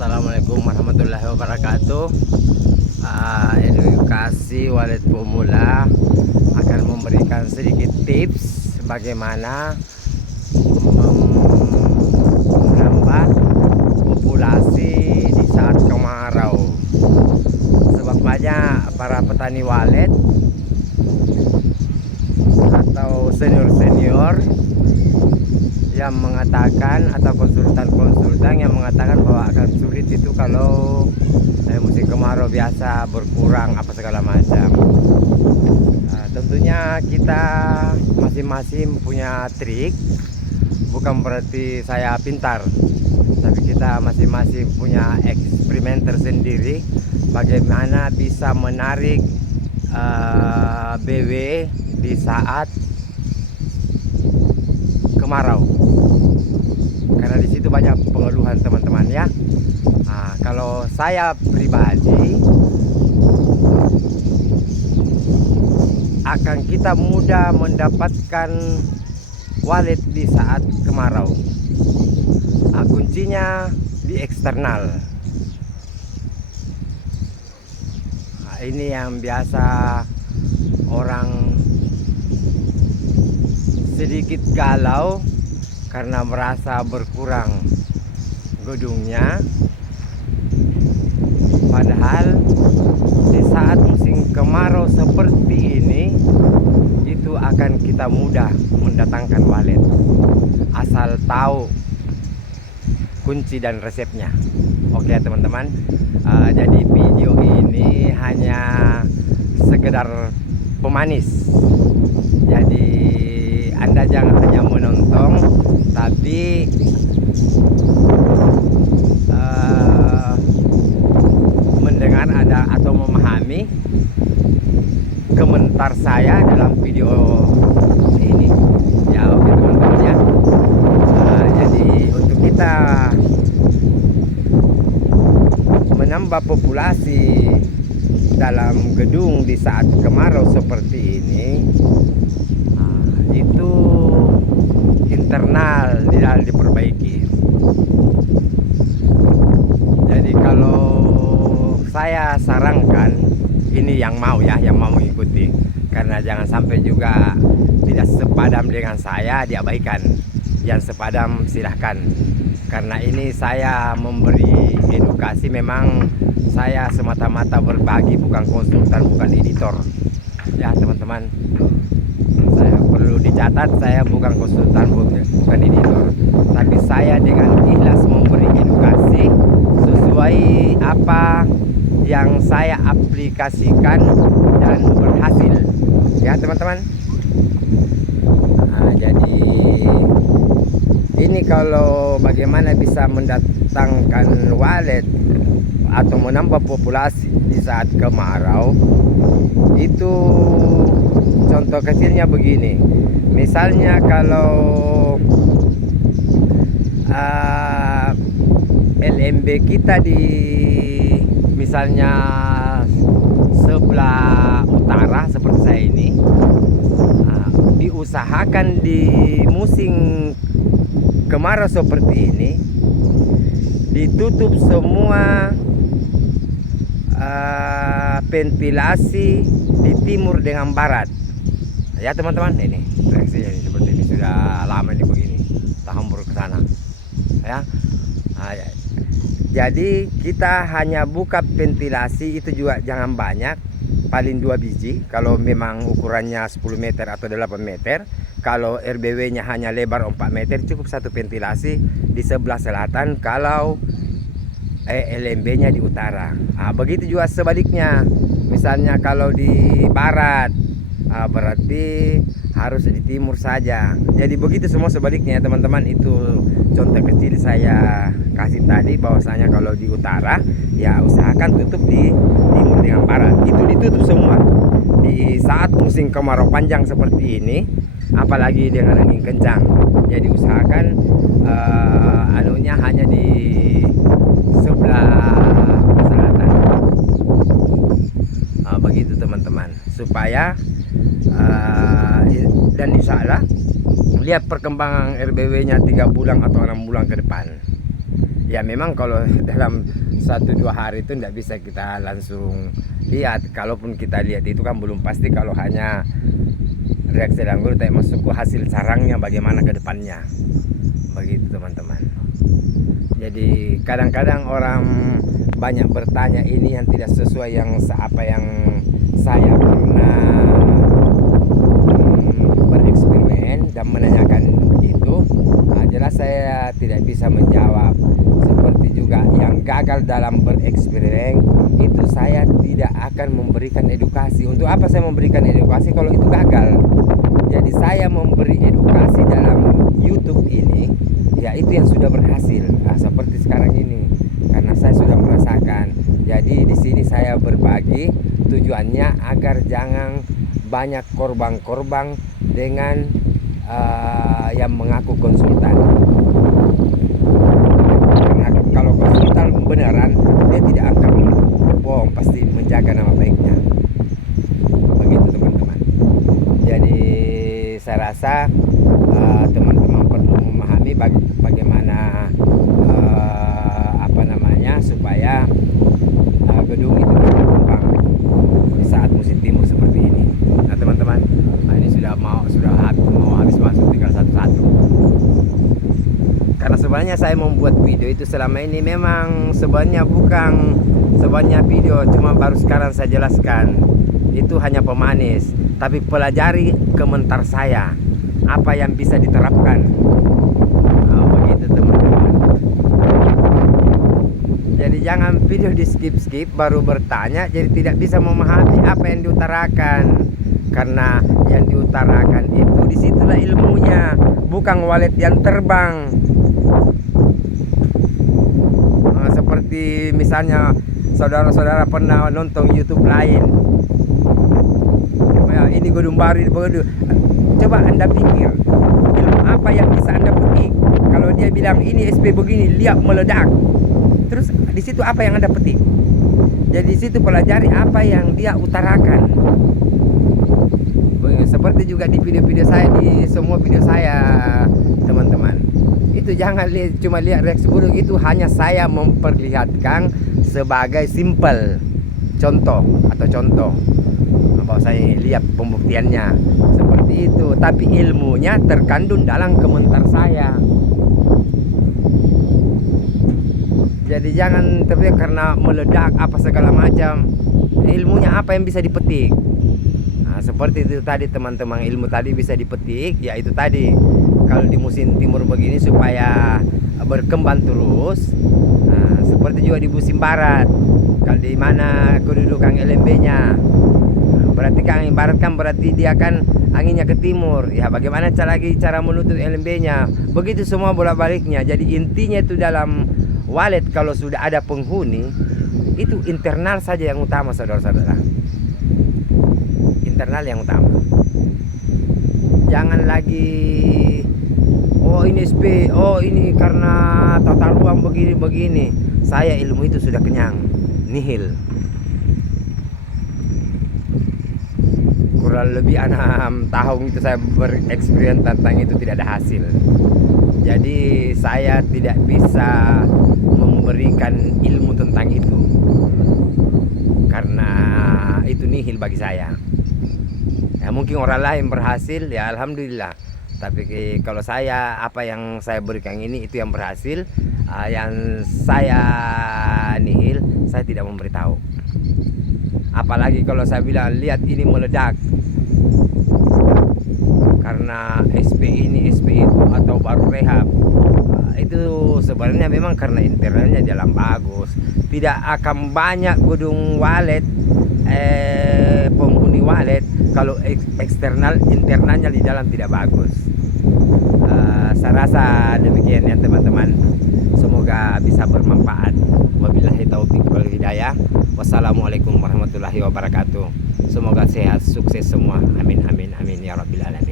Assalamualaikum warahmatullahi wabarakatuh. Edukasi walet pemula akan memberikan sedikit tips bagaimana menambah populasi di saat kemarau. Sebab banyak para petani walet atau senior-senior yang mengatakan, atau konsultan-konsultan yang mengatakan bahwa akan sulit itu kalau musim kemarau biasa berkurang apa segala macam. Tentunya kita masing-masing punya trik, bukan berarti saya pintar, tapi kita masing-masing punya eksperimen tersendiri bagaimana bisa menarik BW di saat kemarau, karena di situ banyak pengeluhan teman-teman ya. Kalau saya pribadi akan kita mudah mendapatkan walet di saat kemarau. Kuncinya di eksternal. Ini yang biasa orang sedikit galau karena merasa berkurang gedungnya, padahal di saat musim kemarau seperti ini itu akan kita mudah mendatangkan walet, asal tahu kunci dan resepnya. Oke teman-teman, jadi video ini hanya sekedar pemanis, jadi Anda jangan hanya menonton, tapi mendengar ada atau memahami komentar saya dalam video ini. Ya oke teman-teman ya. Jadi untuk kita menambah populasi dalam gedung di saat kemarau seperti ini, itu internal tidak diperbaiki. Jadi kalau saya sarankan, ini yang mau ya, yang mau mengikuti, karena jangan sampai juga tidak sepadam dengan saya diabaikan. Yang sepadam silahkan, karena ini saya memberi edukasi, memang saya semata-mata berbagi, bukan konsultan, bukan editor ya teman-teman. Saya perlu dicatat, saya bukan konsultan, bukan editor, tapi saya dengan ikhlas memberi edukasi sesuai apa yang saya aplikasikan dan berhasil ya teman-teman. Jadi ini kalau bagaimana bisa mendatangkan walet atau menambah populasi di saat kemarau, itu contoh kecilnya begini. Misalnya kalau LMB kita di misalnya sebelah utara seperti saya ini, diusahakan di musim kemarau seperti ini ditutup semua ventilasi di timur dengan barat ya teman-teman. Ini reaksinya ini seperti ini, sudah lama ini begini, tahambur ke sana ya. Jadi kita hanya buka ventilasi itu juga jangan banyak, paling 2 biji kalau memang ukurannya 10 meter atau 8 meter. Kalau RBW nya hanya lebar 4 meter, cukup satu ventilasi di sebelah selatan kalau LMB nya di utara. Begitu juga sebaliknya, misalnya kalau di barat, berarti harus di timur saja. Jadi begitu semua sebaliknya ya teman-teman. Itu contoh kecil saya kasih tadi, bahwasanya kalau di utara ya usahakan tutup di timur dengan barat, itu ditutup semua di saat musim kemarau panjang seperti ini, apalagi dengan angin kencang. Jadi usahakan anunya hanya di sebelah selatan. Begitu teman-teman, supaya dan insya Allah lihat perkembangan RBW nya 3 bulan atau 6 bulan ke depan. Ya memang kalau dalam 1-2 hari itu tidak bisa kita langsung lihat. Kalaupun kita lihat itu kan belum pasti kalau hanya reaksi anggur, tapi masuk ke hasil sarangnya bagaimana ke depannya. Begitu teman-teman. Jadi kadang-kadang orang banyak bertanya ini yang tidak sesuai yang apa yang saya pernah bereksperimen dan menanyakan itu. Jelas saya tidak bisa menjawab. Seperti juga yang gagal dalam bereksperimen itu saya tidak akan memberikan edukasi. Untuk apa saya memberikan edukasi kalau itu gagal? Jadi saya memberi edukasi dalam YouTube ini, ya itu yang sudah berhasil. Seperti sekarang ini, karena saya sudah merasakan. Jadi di sini saya berbagi tujuannya agar jangan banyak korban-korban dengan yang mengaku konsultan. Karena kalau konsultan beneran, dia tidak akan berbohong, pasti menjaga nama baiknya. Begitu teman-teman. Jadi saya rasa teman-teman perlu memahami bagaimana supaya gedung itu berkembang di saat musim timur seperti ini. Nah teman-teman, ini sudah mau habis masuk, tinggal satu-satu. Karena sebenarnya saya membuat video itu selama ini memang sebenarnya bukan sebenarnya video, cuma baru sekarang saya jelaskan. Itu hanya pemanis, tapi pelajari komentar saya apa yang bisa diterapkan. Nah, begitu teman-teman. Jadi jangan video di skip baru bertanya, jadi tidak bisa memahami apa yang diutarakan. Karena yang diutarakan itu disitulah ilmunya, bukan walet yang terbang. Seperti misalnya saudara-saudara pernah nonton YouTube lain, ini gedung baru, coba Anda pikir ilmu apa yang bisa Anda petik. Kalau dia bilang ini SP begini, lihat meledak, terus di situ apa yang Anda petik? Jadi di situ pelajari apa yang dia utarakan. Seperti juga di video-video saya, di semua video saya teman-teman, itu jangan cuma lihat reaksi buruk, itu hanya saya memperlihatkan sebagai simple contoh bahwa saya lihat pembuktiannya seperti itu, tapi ilmunya terkandung dalam komentar saya. Jadi jangan terpikir karena meledak apa segala macam, ilmunya apa yang bisa dipetik. Nah, seperti itu tadi teman-teman, ilmu tadi bisa dipetik, yaitu tadi kalau di musim timur begini supaya berkembang terus. Nah, seperti juga di musim barat, kalau di mana kedudukan LMB-nya, berarti kan angin barat kan berarti dia kan anginnya ke timur. Ya bagaimana cara menutup LMB-nya? Begitu semua bolak-baliknya. Jadi intinya itu dalam walet kalau sudah ada penghuni, itu internal saja yang utama saudara-saudara. Internal yang utama. Jangan lagi oh ini SP, oh ini karena tata ruang begini. Saya ilmu itu sudah kenyang, nihil. Kurang lebih 6 tahun itu saya bereksperimen tentang itu, tidak ada hasil. Jadi saya tidak bisa memberikan ilmu tentang itu karena itu nihil bagi saya. Ya mungkin orang lain berhasil, ya alhamdulillah. Tapi kalau saya, apa yang saya berikan ini itu yang berhasil. Yang saya nihil, saya tidak memberitahu. Apalagi kalau saya bilang lihat ini meledak karena SP ini SP itu atau baru rehab, itu sebenarnya memang karena internalnya jalan bagus. Tidak akan banyak gedung walet penghuni walet kalau eksternal internalnya di dalam tidak bagus. Saya rasa demikian ya teman-teman, semoga bisa bermanfaat. Wabillahi taufiq wal hidayah. Wassalamualaikum warahmatullahi wabarakatuh. Semoga sehat, sukses semua. Amin amin amin ya rabbil alamin.